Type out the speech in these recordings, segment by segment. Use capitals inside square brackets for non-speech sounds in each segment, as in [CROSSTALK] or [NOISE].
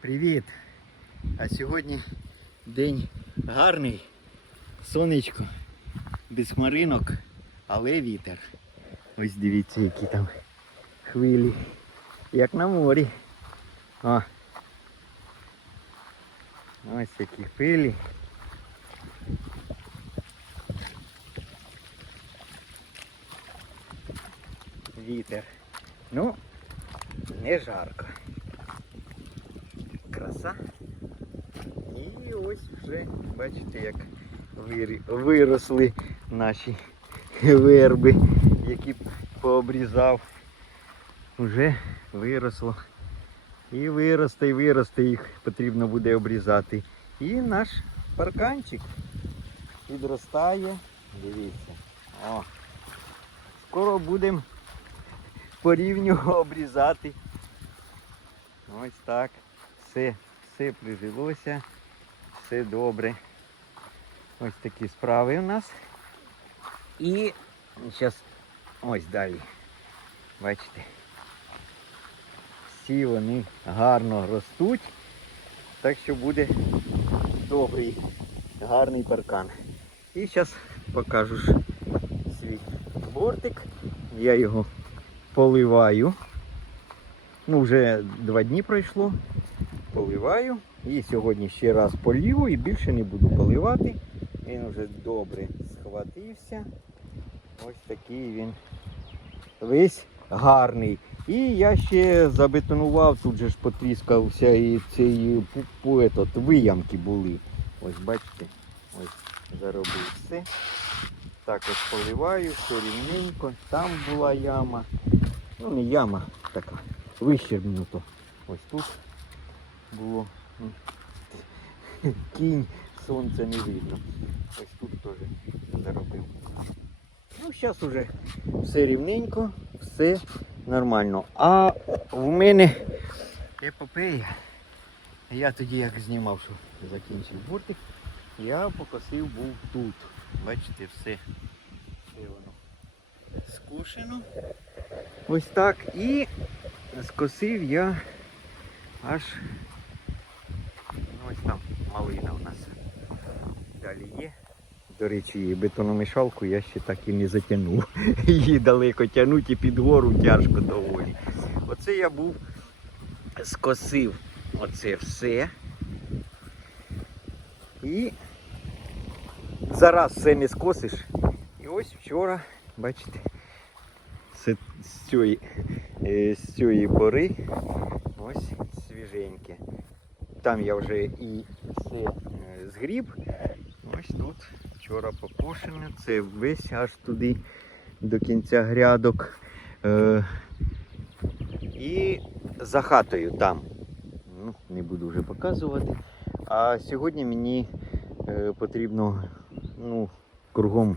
Привіт! А сьогодні день гарний, сонечко, без хмаринок, але вітер. Ось дивіться, які там хвилі, як на морі. О. Ось які хвилі. Вітер. Ну, не жарко. Краса. І ось вже бачите, як виросли наші верби, які пообрізав. Вже виросло. І виросте, і виросте, їх потрібно буде обрізати. І наш парканчик підростає. Дивіться. О. Скоро будемо по рівню [LAUGHS] обрізати. Ось так. Все, все прижилося, все добре. Ось такі справи у нас. І зараз ось далі. Бачите. Всі вони гарно ростуть. Так що буде добрий, гарний паркан. І зараз покажу свій бортик. Я його поливаю. Ну, вже два дні пройшло. Поливаю. І сьогодні ще раз поліву і більше не буду поливати. Він вже добре схватився. Ось такий він весь гарний. І я ще забетонував, тут же ж потріскався і пу- виямки були. Ось бачите, ось заробив все. Так ось поливаю, все рівненько. Там була яма. Ну не яма така, вищербнуто. Ось тут було. Кінь, сонця не видно. Ось тут теж заробив. Ну, зараз уже все рівненько, все нормально. А в мене епопея. Я тоді як знімав, що закінчив бортик, я покосив був тут. Бачите, все, все воно скошено. Ось так. І скосив я аж ось там малина у нас далі є. До речі, її бетономішалку я ще так і не затягнув. [LAUGHS] Її далеко тягнути і під гору тяжко доволі. Оце я був скосив оце все. І зараз все не скосиш. І ось вчора, бачите, це з цієї, з цієї пори ось свіженьке. Там я вже і все е, згріб. Ось тут вчора покошене. Це весь аж туди до кінця грядок. Е, і за хатою там. Ну, не буду вже показувати. А сьогодні мені е, потрібно ну, кругом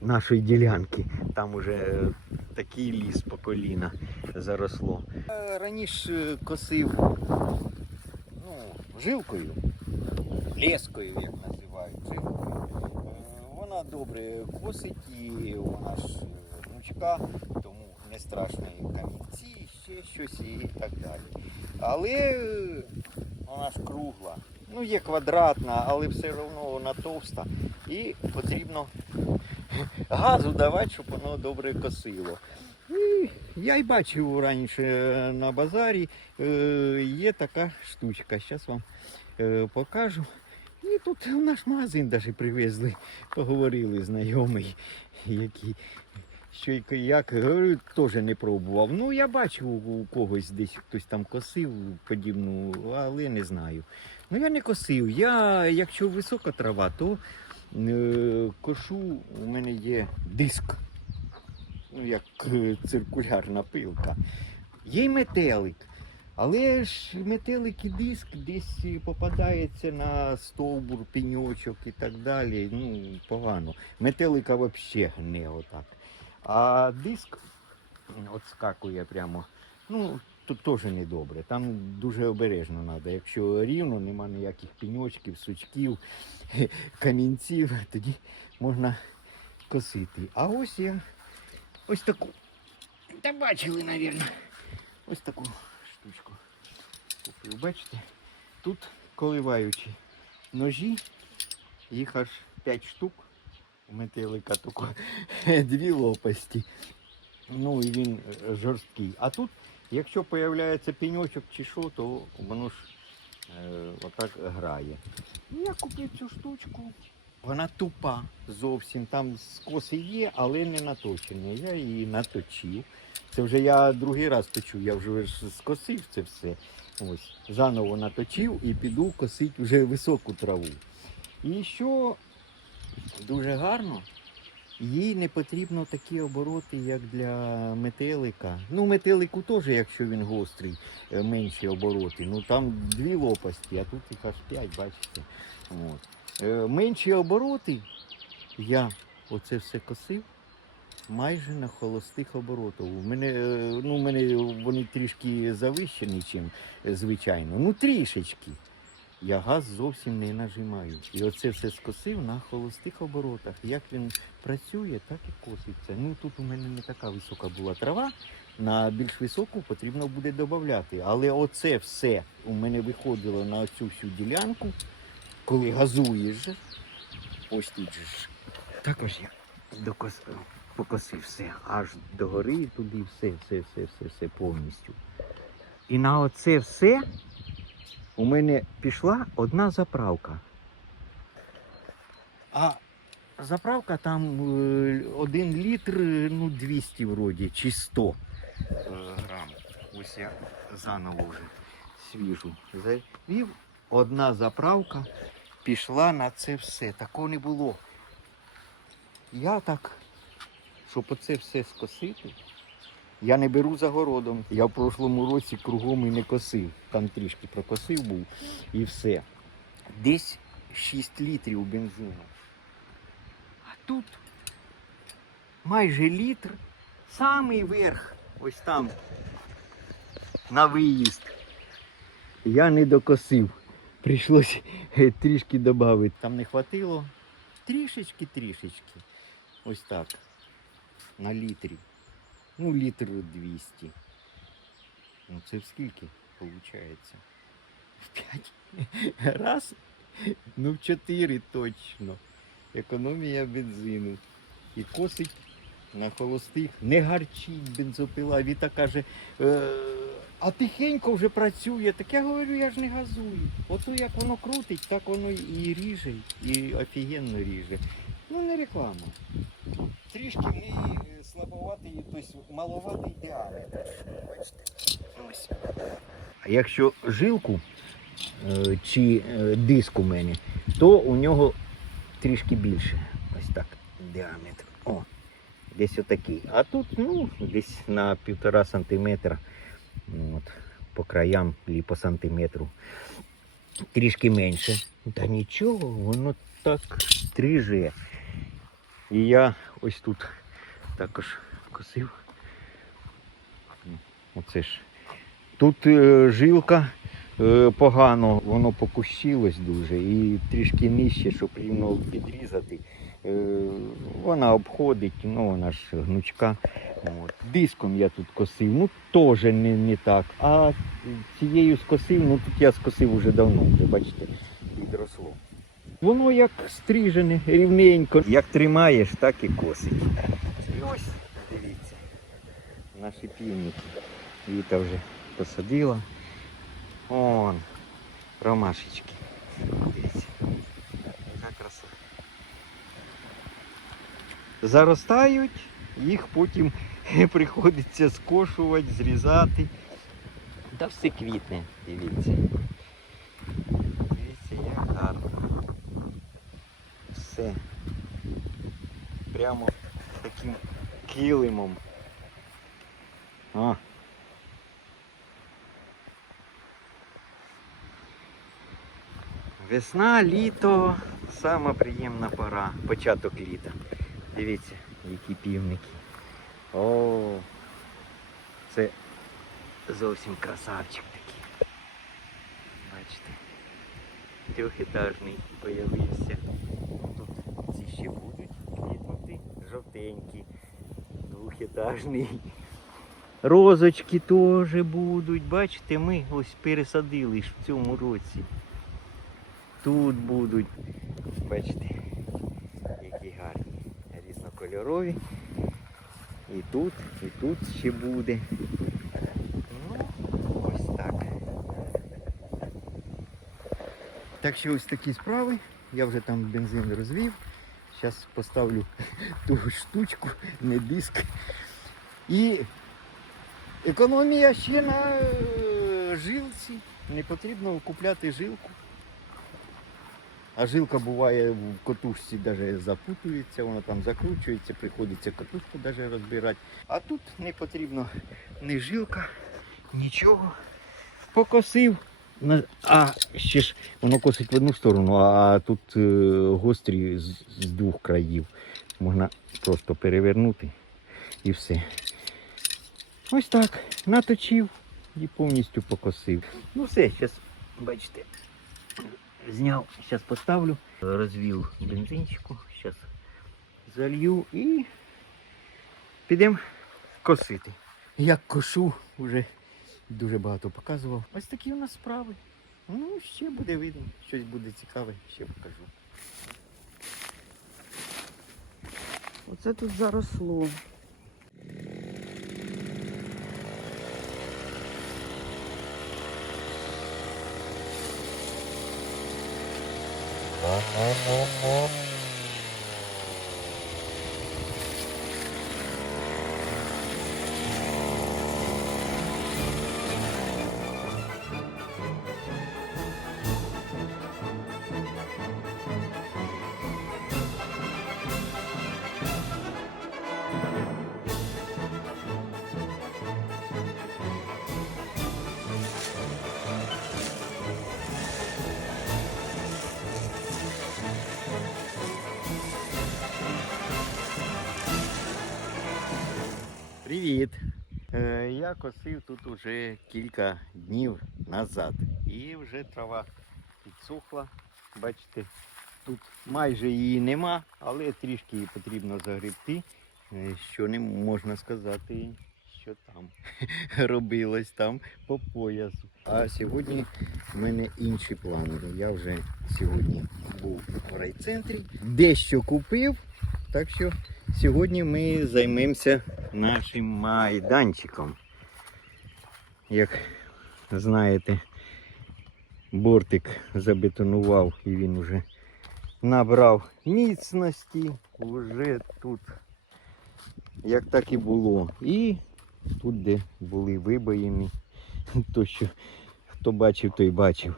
нашої ділянки. Там уже е, такий ліс по коліна заросло. Е, Раніше косив жилкою, лескою, як називають жилкою. Е, Вона добре косить і вона ж е, гнучка, тому не страшно і камінці, ще щось і так далі. Але е, вона ж кругла. Ну, є квадратна, але все одно вона товста. І потрібно [LAUGHS] газу давати, щоб воно добре косило. І я й бачив раніше е, на базарі, е, є така штучка. Зараз вам е, покажу. І тут в наш магазин навіть привезли, поговорили знайомий, який. Що як, говорю, теж не пробував. Ну, я бачив у когось десь хтось там косив подібну, але не знаю. Ну я не косив. Я, якщо висока трава, то е, кошу у мене є диск. Ну, як е, циркулярна пилка. Є й метелик. Але ж метелик і диск десь попадається на стовбур, пеньочок і так далі. Ну, погано. Метелика взагалі гне отак. А диск от скакує прямо. Ну, тут теж не добре. Там дуже обережно треба. Якщо рівно, нема ніяких пеньочків, сучків, [LAUGHS] камінців, тоді можна косити. А ось я ось таку. Та бачили, мабуть. Ось таку штучку. Купив. Бачите, тут коливаючі ножі, їх аж 5 штук. У метелика тако дві лопасті. Ну і він жорсткий. А тут, якщо появляється пеньочок чи що, то воно ж е, отак грає. Я купив цю штучку. Вона тупа зовсім. Там скоси є, але не наточені. Я її наточив. Це вже я другий раз точу, я вже скосив це все. Ось, заново наточив і піду косити вже високу траву. І що дуже гарно, їй не потрібно такі обороти, як для метелика. Ну, метелику теж, якщо він гострий, е, менші обороти. Ну там дві лопасті, а тут їх аж п'ять, бачите. От. Е, Менші обороти я оце все косив майже на холостих оборотах. У мене, е, ну, у мене вони трішки завищені, чим е, звичайно. Ну, трішечки. Я газ зовсім не нажимаю. І оце все скосив на холостих оборотах. Як він працює, так і коситься. Ну тут у мене не така висока була трава. На більш високу потрібно буде додати. Але оце все у мене виходило на цю всю ділянку, коли газуєш. Ось тут же ж. Також я докос... покосив все. Аж до гори туди все, все, все, все, все повністю. І на оце все у мене пішла одна заправка. А заправка там е, один літр, ну 200 вроді, чи 100 е, грам. Ось я заново вже свіжу завів. Одна заправка пішла на це все. Такого не було. Я так, щоб оце все скосити, я не беру загородом. Я в прошлому році кругом і не косив. Там трішки прокосив був і все. Десь 6 літрів бензину. А тут майже літр, самий верх, ось там, на виїзд. Я не докосив. Прийшлось е, трішки додати. Там не хватило. Трішечки, трішечки. Ось так. На літрі. Ну, літр 200. Ну це в скільки виходить? В 5. Раз. Ну в 4 точно. Економія бензину. І косить на холостих. Не гарчить бензопила. Віта каже, е, а тихенько вже працює. Так я говорю, я ж не газую. Ото як воно крутить, так воно і ріже, і офігенно ріже. Ну не реклама. Трішки в неї е, слабоватий, тобто маловатий діаметр. Ось. А якщо жилку е, чи е, диск у мене, то у нього трішки більше. Ось так діаметр. О, десь отакий. А тут ну, десь на півтора сантиметра. От, по краям і по сантиметру. Трішки менше. Та нічого, воно так стриже. І я ось тут також косив. Оце ж. Тут е, жилка е, погано, воно покущилось дуже і трішки нижче, щоб рівно підрізати. Е, вона обходить, ну вона ж гнучка. От. Диском я тут косив, ну теж не, не так. А цією скосив, ну тут я скосив вже давно, вже бачите, відросло. Воно як стрижене, рівненько. Як тримаєш, так і косить. І ось, дивіться, наші півники. Віта вже посадила. Он, ромашечки. Дивіться. Яка краса. Заростають, їх потім [LAUGHS] приходиться скошувати, зрізати. Та все квітне, дивіться. Дивіться, як гарно. Все. Прямо таким килимом. О. Весна, літо, сама приємна пора, початок літа. Дивіться, які півники. О, це зовсім красавчик такий. Бачите, трьохетажний появився. Тут ці ще будуть квітнути жовтенькі, двохетажний. Розочки теж будуть. Бачите, ми ось пересадили ж в цьому році. Тут будуть. Бачите, які гарні. Різнокольорові. І тут, і тут ще буде. Ось так. Так що ось такі справи. Я вже там бензин розвів. Зараз поставлю [LAUGHS] ту штучку, не диск. І економія ще на е, жилці. Не потрібно купляти жилку. А жилка буває в котушці навіть запутується, вона там закручується, приходиться катушку навіть розбирати. А тут не потрібно ні жилка, нічого. Покосив. А ще ж воно косить в одну сторону, а тут е, гострі з, з двох країв. Можна просто перевернути і все. Ось так. Наточив і повністю покосив. Ну все, зараз, бачите, зняв, зараз поставлю, розвів бензинчику, зараз залью і підемо косити. Як кошу, вже дуже багато показував. Ось такі у нас справи. Ну, ще буде видно, щось буде цікаве, ще покажу. Оце тут заросло. Oh, oh, oh, oh. Я косив тут уже кілька днів назад. І вже трава підсохла. Бачите, тут майже її нема, але трішки її потрібно загребти, е, що не можна сказати, що там [LAUGHS] робилось там по поясу. А сьогодні в мене інші плани. Я вже сьогодні був в райцентрі, дещо купив, так що Сьогодні ми займемося нашим майданчиком. Як знаєте, бортик забетонував і він вже набрав міцності. Вже тут як так і було. І тут, де були вибоїни, [LAUGHS] то що хто бачив, той бачив.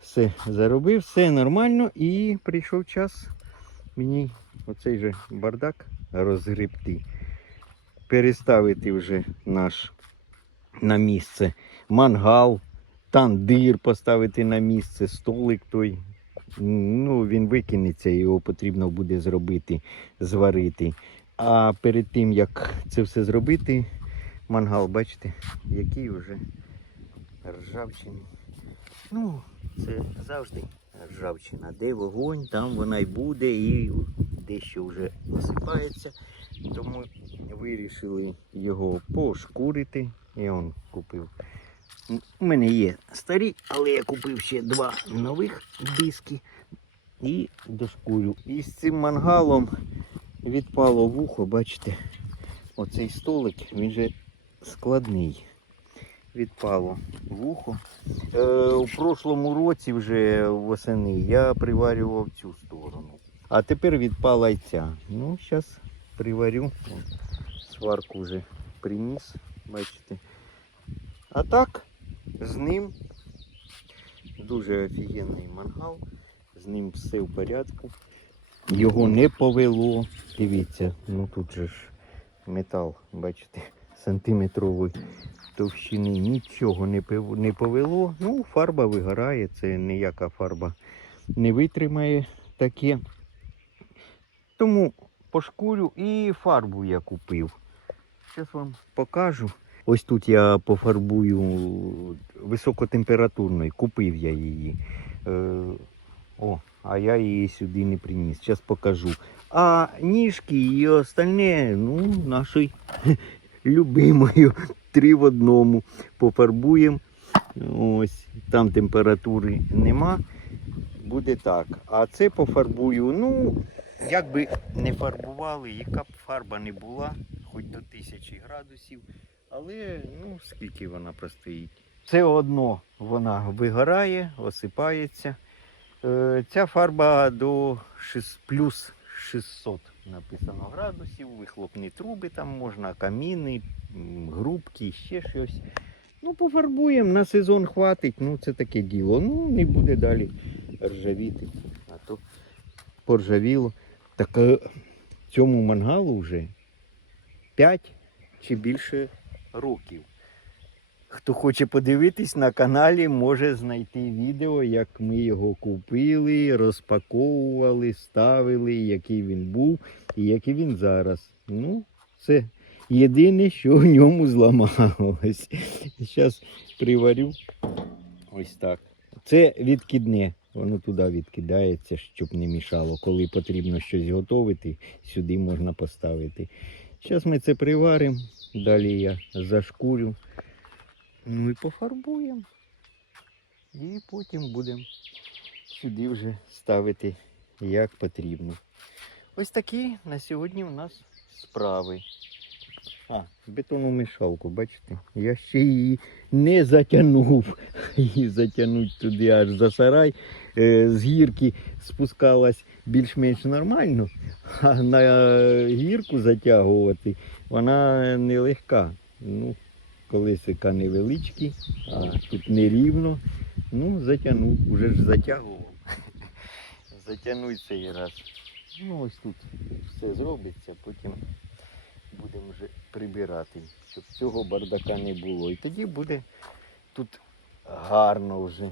Все заробив, все нормально і прийшов час мені оцей же бардак розгребти. Переставити вже наш на місце мангал, тандир поставити на місце, столик той. Ну, він викинеться, його потрібно буде зробити, зварити. А перед тим, як це все зробити, мангал, бачите, який вже ржавчиний. Ну, це завжди ржавчина. Де вогонь, там вона й буде, і дещо вже осипається. Тому вирішили його пошкурити. Я он купив. У мене є старі, але я купив ще два нових диски і дошкурю. І з цим мангалом відпало вухо, бачите, оцей столик, він же складний. Відпало вухо. Е, у прошлому році вже восени я приварював цю сторону. А тепер відпала й ця. Ну, зараз приварю. Сварку вже приніс, бачите. А так, з ним дуже офігенний мангал. З ним все в порядку. Його не повело. Дивіться, ну тут же ж метал, бачите, сантиметровий товщини нічого не повело. Ну, фарба вигорає, це ніяка фарба не витримає таке. Тому пошкурю і фарбу я купив. Зараз вам покажу. Ось тут я пофарбую високотемпературною, купив я її. Е, о, а я її сюди не приніс. Зараз покажу. А ніжки і остальне, ну, нашою [LAUGHS] любимою три в одному. Пофарбуємо. Ось, там температури нема. Буде так. А це пофарбую. Ну, як би не фарбували, яка б фарба не була, хоч до тисячі градусів. Але ну, скільки вона простоїть. Все одно вона вигорає, осипається. Е, Ця фарба до 6, плюс 600 написано градусів, вихлопні труби там можна, каміни, грубки, ще щось. Ну, пофарбуємо, на сезон хватить, ну це таке діло. Ну, не буде далі ржавіти. А то поржавіло. Так е, цьому мангалу вже 5 чи більше років. Хто хоче подивитись на каналі, може знайти відео, як ми його купили, розпаковували, ставили, який він був і який він зараз. Ну, це єдине, що в ньому зламалось. Зараз приварю. Ось так. Це відкидне. Воно туди відкидається, щоб не мішало. Коли потрібно щось готувати, сюди можна поставити. Зараз ми це приваримо, далі я зашкурю. Ну і пофарбуємо. І потім будемо сюди вже ставити як потрібно. Ось такі на сьогодні у нас справи. А, бетономішалку, бачите? Я ще її не затягнув. [LAUGHS] Її затягнуть туди аж за сарай. Е, з гірки спускалась більш-менш нормально, а на гірку затягувати вона нелегка. Ну, колесика невеличкі, а тут нерівно. Ну, затягнув, вже ж затягував. [LAUGHS] Затягнуть цей раз. Ну, ось тут все зробиться, потім будемо вже прибирати, щоб цього бардака не було. І тоді буде тут гарно вже.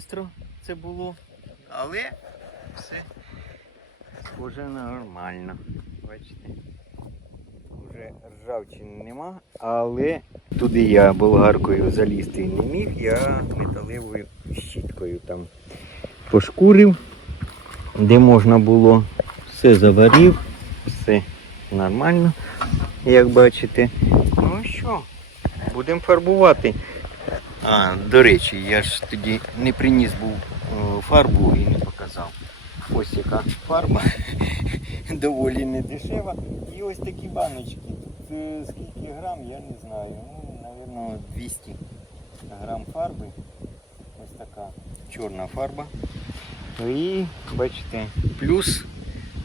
Швидко це було, але все схоже нормально. Бачите. Уже ржавчини нема, але туди я болгаркою залізти не міг, я металевою щіткою там пошкурив, де можна було, все заварив, все нормально, як бачите. Ну що, будемо фарбувати. А, до речі, я ж тоді не приніс був е, фарбу і не показав. Ось яка фарба. [LAUGHS] Доволі не дешева. І ось такі баночки. Тут скільки грам, я не знаю. Ну, напевно, 200 грам фарби. Ось така чорна фарба. І бачите, плюс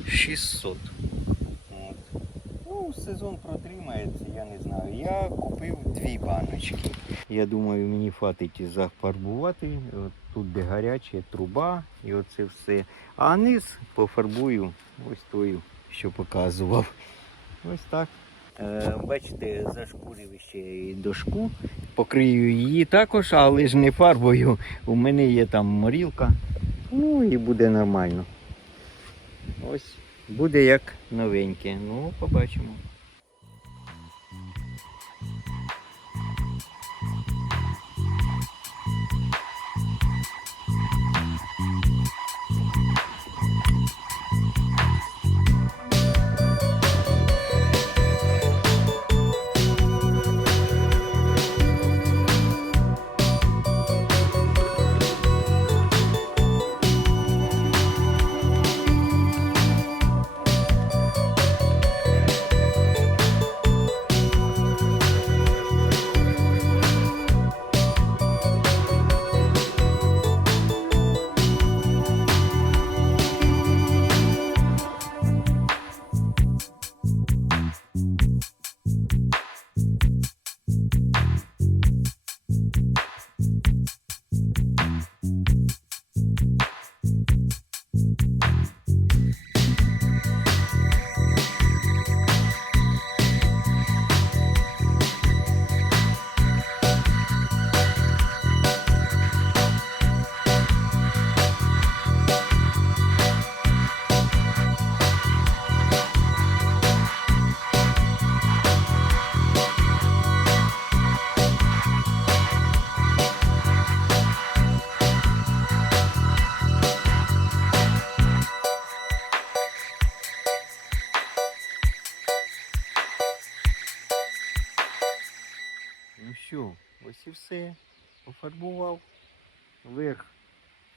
600. Ну, сезон протримається, я не знаю. Я купив дві баночки. Я думаю, мені хватить зафарбувати. От тут де гаряча труба і оце все. А низ пофарбую ось тою, що показував. Ось так. Е, бачите, зашкурив ще і дошку. Покрию її також, але ж не фарбою. У мене є там морілка. Ну і буде нормально. Ось буде як новеньке. Ну, побачимо.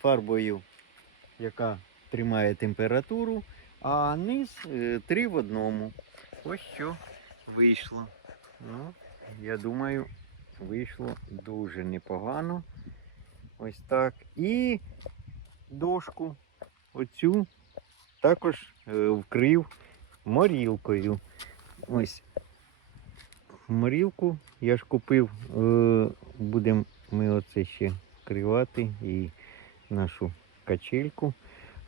Фарбою, яка тримає температуру, а низ е, три в одному. Ось що вийшло. Ну, я думаю, вийшло дуже непогано. Ось так. І дошку оцю також е, вкрив морілкою. Ось морілку я ж купив, е, будемо ми оце ще вкривати нашу качельку.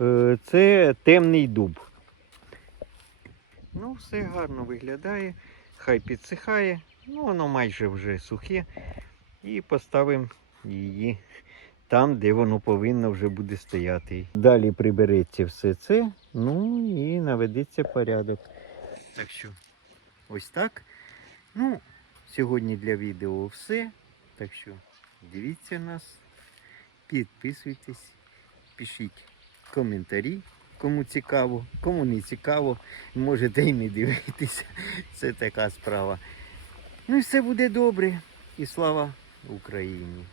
Е, Це темний дуб. Ну, все гарно виглядає, хай підсихає, ну воно майже вже сухе. І поставимо її там, де воно повинно вже буде стояти. Далі прибереться все це, ну і наведеться порядок. Так що, ось так. Ну, сьогодні для відео все. Так що дивіться нас, підписуйтесь, пишіть коментарі, кому цікаво, кому не цікаво, можете і не дивитися. Це така справа. Ну і все буде добре. І слава Україні!